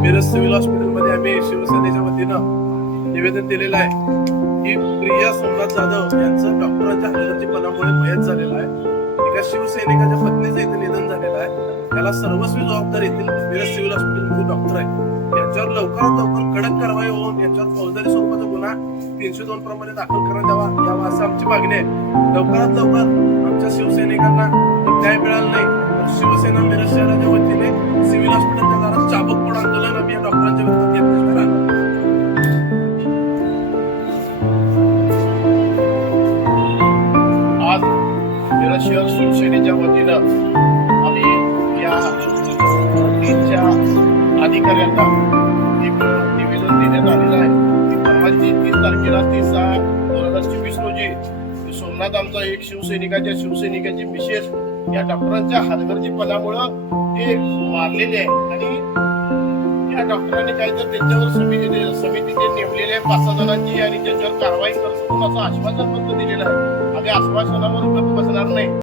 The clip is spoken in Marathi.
मिरज सिव्हिल हॉस्पिटलमध्ये आम्ही शिवसेनेच्या वतीनं निवेदन दिलेलं आहे की प्रिया सोमनाथ जाधव यांचं डॉक्टरांच्या हल्ल्याची पदामुळे मयत झालेलं आहे. एका शिवसैनिकाच्या पत्नीचं इथे निधन झालेलं आहे. त्याला सर्वस्वी जबाबदार येथील मिरज सिव्हिल हॉस्पिटलमध्ये डॉक्टर आहे. यांच्यावर लवकरात लवकर कडक कारवाई होऊन यांच्यावर फौजदारी स्वरूपाचा गुन्हा तीनशे दोन प्रमाणे दाखल करण्यात यावा यावा असं आमची मागणी आहे. लवकरात लवकर मिरज शहर शिवसेनेच्या वतीनं आम्ही या तीनच्या अधिकाऱ्यांना एक निवेदन देण्यात आलेलं आहे. की परवाची तीस तारखेला तीस सहा दोन हजार चोवीस रोजी सोमनाथ आमचा एक शिवसैनिकाच्या शिवसैनिकाचे मिसेस या डॉक्टरांच्या हलगर्जीपणामुळं ते मारलेले आहे. आणि या डॉक्टरांनी काय तर त्यांच्यावर समिती समितीने नेमलेले पाच सहा जणांची आणि त्यांच्यावर कारवाई करत असं आश्वासन पत्र दिलेलं आहे. आश्वासनावर गप्प बसणार नाही.